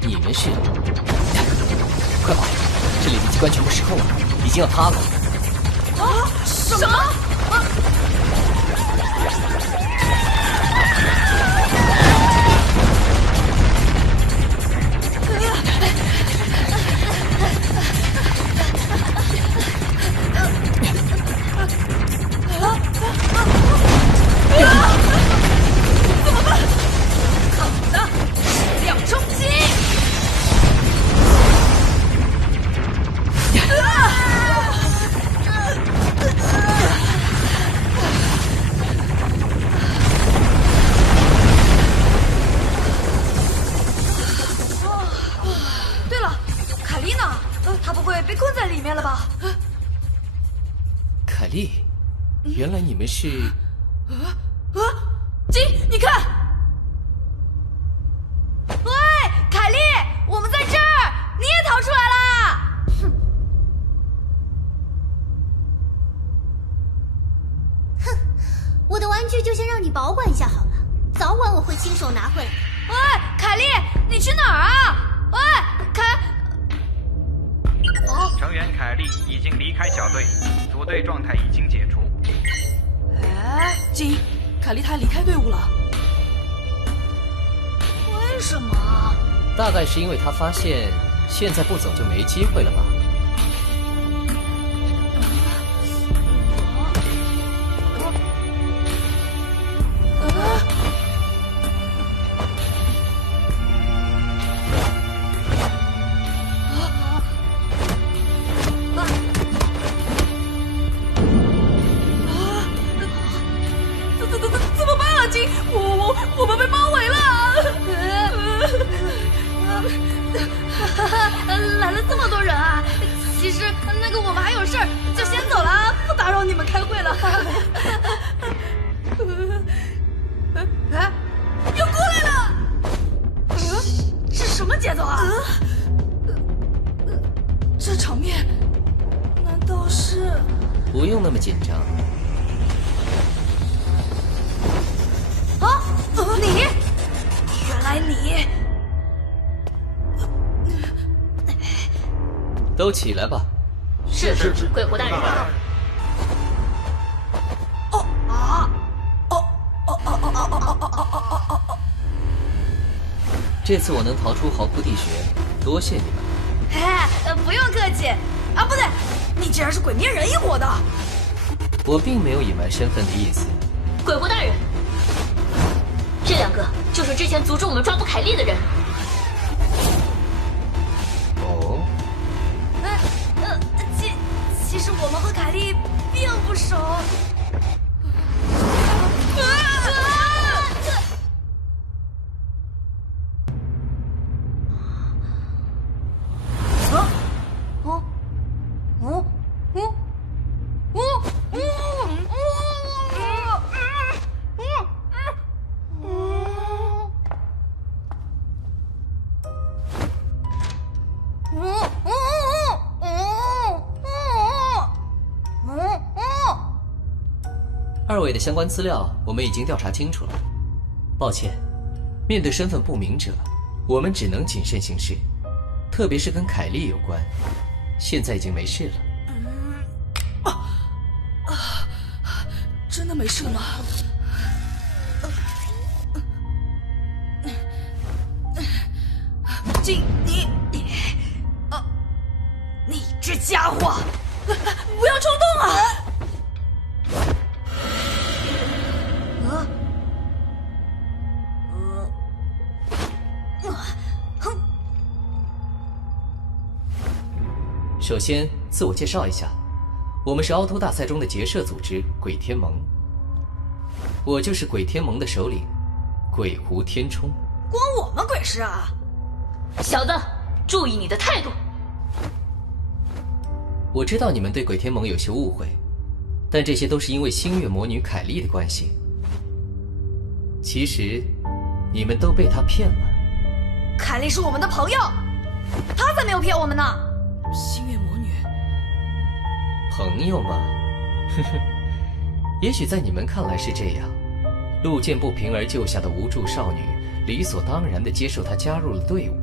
你们是？快跑！这里的机关全部失控了，已经要塌了。啊！什么？怎么办？好的，两冲击！对了，凯莉呢？她不会被困在里面了吧？凯莉，原来你们是……金，你看！喂，凯莉，我们在这儿，你也逃出来啦！哼，我的玩具就先让你保管一下好了，早晚我会亲手拿回来。喂，凯莉，你去哪儿啊？喂，成员凯莉已经离开小队，组队状态已经解除。哎，金，凯莉她离开队伍了，为什么？大概是因为他发现现在不走就没机会了吧？怎么办啊，金？我们被包围了！来了这么多人啊！其实那个我们还有事儿，就先走了，不打扰你们开会了。又过来了！这什么节奏啊？这场面难道是……不用那么紧张。啊，你，原来你，都起来吧。是鬼狐大人。这次我能逃出壕窟地穴，多谢你们。哎，不用客气。啊，不对，你竟然是鬼灭人一伙的。我并没有隐瞒身份的意思。鬼狐大人，这两个就是之前阻止我们抓捕凯莉的人。哦，其实我们和凯莉并不熟。二位的相关资料我们已经调查清楚了。抱歉，面对身份不明者，我们只能谨慎行事，特别是跟凯莉有关。现在已经没事了。真的没事了吗？金，你这家伙，不要冲动啊！首先，自我介绍一下，我们是凹凸大赛中的结社组织鬼天盟，我就是鬼天盟的首领，鬼狐天冲。关我们鬼事啊！小子，注意你的态度。我知道你们对鬼天盟有些误会，但这些都是因为星月魔女凯莉的关系。其实，你们都被她骗了。凯莉是我们的朋友，她才没有骗我们呢。星月魔女，朋友嘛，哼哼，也许在你们看来是这样。路见不平而救下的无助少女，理所当然地接受他加入了队伍。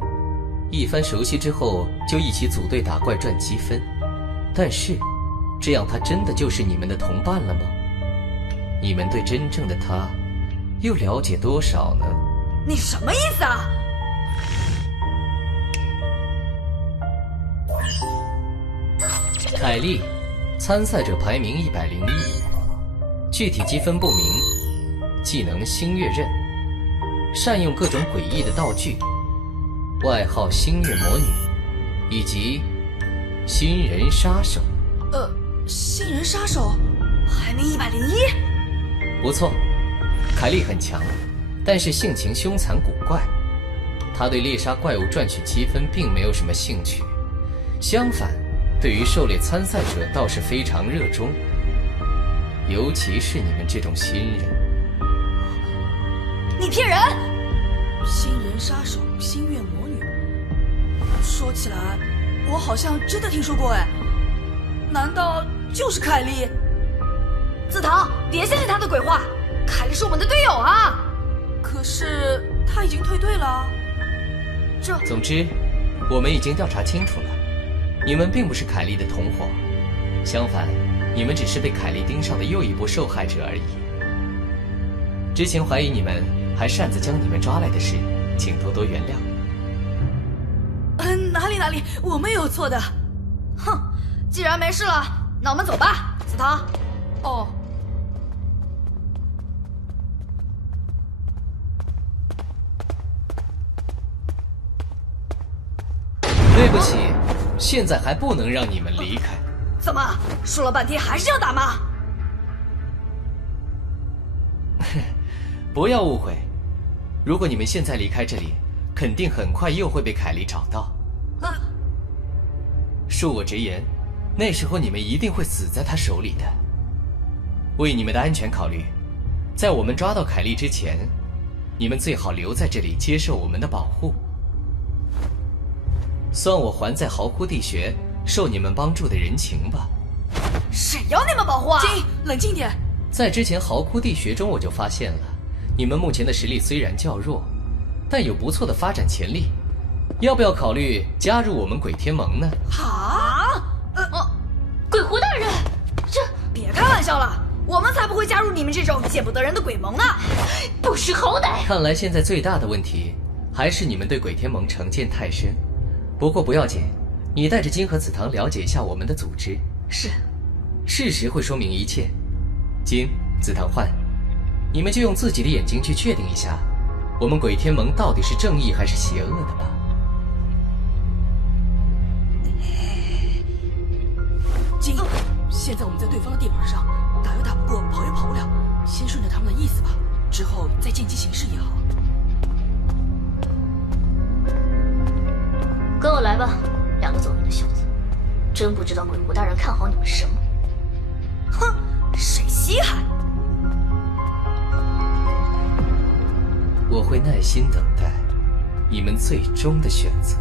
一番熟悉之后，就一起组队打怪赚积分。但是，这样他真的就是你们的同伴了吗？你们对真正的他，又了解多少呢？你什么意思啊？凯莉，参赛者排名101，具体积分不明，技能星月刃，善用各种诡异的道具，外号星月魔女，以及新人杀手。新人杀手，排名101。不错，凯莉很强，但是性情凶残古怪。她对猎杀怪物赚取积分并没有什么兴趣，相反，对于狩猎参赛者倒是非常热衷，尤其是你们这种新人。你骗人！新人杀手，星月魔女。说起来，我好像真的听说过哎，难道就是凯莉？紫堂，别相信他的鬼话，凯莉是我们的队友啊。可是他已经退队了。总之，我们已经调查清楚了，你们并不是凯莉的同伙，相反，你们只是被凯莉盯上的又一波受害者而已。之前怀疑你们，还擅自将你们抓来的事，请多多原谅。哪里，我没有错的。哼，既然没事了，那我们走吧，紫堂。哦。对不起，现在还不能让你们离开。怎么说了半天还是要打吗？不要误会，如果你们现在离开这里，肯定很快又会被凯莉找到。恕我直言，那时候你们一定会死在他手里的。为你们的安全考虑，在我们抓到凯莉之前，你们最好留在这里接受我们的保护。算我还在豪窟地穴受你们帮助的人情吧。谁要你们保护啊？静，冷静点。在之前豪窟地穴中，我就发现了，你们目前的实力虽然较弱，但有不错的发展潜力。要不要考虑加入我们鬼天盟呢？啊？鬼狐大人，这别开玩笑了，我们才不会加入你们这种见不得人的鬼盟呢！不识好歹。看来现在最大的问题还是你们对鬼天盟成见太深。不过不要紧，你带着金和紫堂了解一下我们的组织。是，事实会说明一切。金、紫堂焕，你们就用自己的眼睛去确定一下，我们鬼天盟到底是正义还是邪恶的吧。金，现在我们在对方的地盘上，打又打不过，跑又跑不了，先顺着他们的意思吧，之后再见机行事也好。跟我来吧，两个走运的小子，真不知道鬼狐大人看好你们什么。哼，谁稀罕？我会耐心等待你们最终的选择。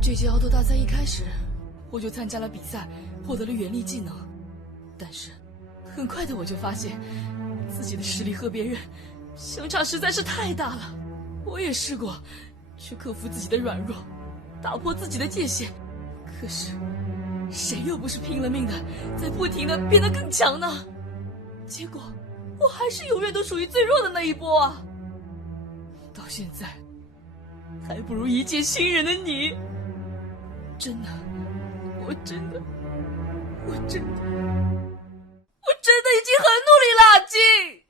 这届奥斗大赛一开始，我就参加了比赛，获得了原力技能。但是，很快的我就发现，自己的实力和别人相差实在是太大了。我也试过去克服自己的软弱，打破自己的界限，可是，谁又不是拼了命的在不停的变得更强呢？结果，我还是永远都属于最弱的那一波啊！到现在，还不如一介新人的你。真的，我真的已经很努力了，金。